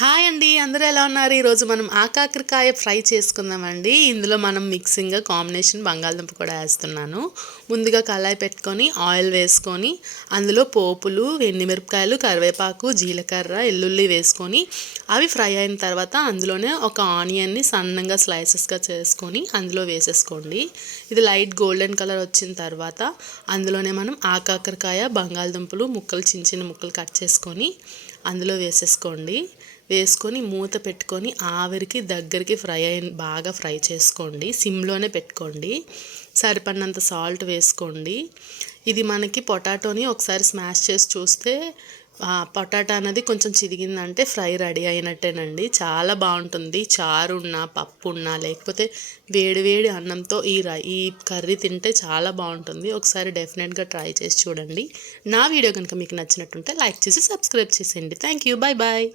Hi అండి, అందరూ ఎలా ఉన్నారు? ఈరోజు మనం ఆకాకరకాయ ఫ్రై చేసుకుందామండి. ఇందులో మనం మిక్సింగ్ కాంబినేషన్ బంగాళదుంప కూడా వేస్తున్నాను. ముందుగా కళాయి పెట్టుకొని ఆయిల్ వేసుకొని అందులో పోపులు, ఎండుమిరపకాయలు, కరివేపాకు, జీలకర్ర, ఎల్లుల్లి వేసుకొని అవి ఫ్రై అయిన తర్వాత అందులోనే ఒక ఆనియన్ని సన్నంగా స్లైసెస్గా చేసుకొని అందులో వేసేసుకోండి. ఇది లైట్ గోల్డెన్ కలర్ వచ్చిన తర్వాత అందులోనే మనం ఆకాకరకాయ, బంగాళదుంపలు ముక్కలు చిన్న చిన్న ముక్కలు కట్ చేసుకొని అందులో వేసేసుకోండి. వేసుకొని మూత పెట్టుకొని ఆవిరికి దగ్గరికి బాగా ఫ్రై చేసుకోండి. సిమ్లోనే పెట్టుకోండి. సరిపడినంత సాల్ట్ వేసుకోండి. ఇది మనకి పొటాటోని ఒకసారి స్మాష్ చేసి చూస్తే పొటాటో అనేది కొంచెం చిరిగిందంటే ఫ్రై రెడీ అయినట్టేనండి. చాలా బాగుంటుంది. చారు ఉన్నా, పప్పు ఉన్నా, లేకపోతే వేడి వేడి అన్నంతో ఈ కర్రీ తింటే చాలా బాగుంటుంది. ఒకసారి డెఫినెట్గా ట్రై చేసి చూడండి. నా వీడియో కనుక మీకు నచ్చినట్టుంటే లైక్ చేసి సబ్స్క్రైబ్ చేసేయండి. Thank you. Bye bye.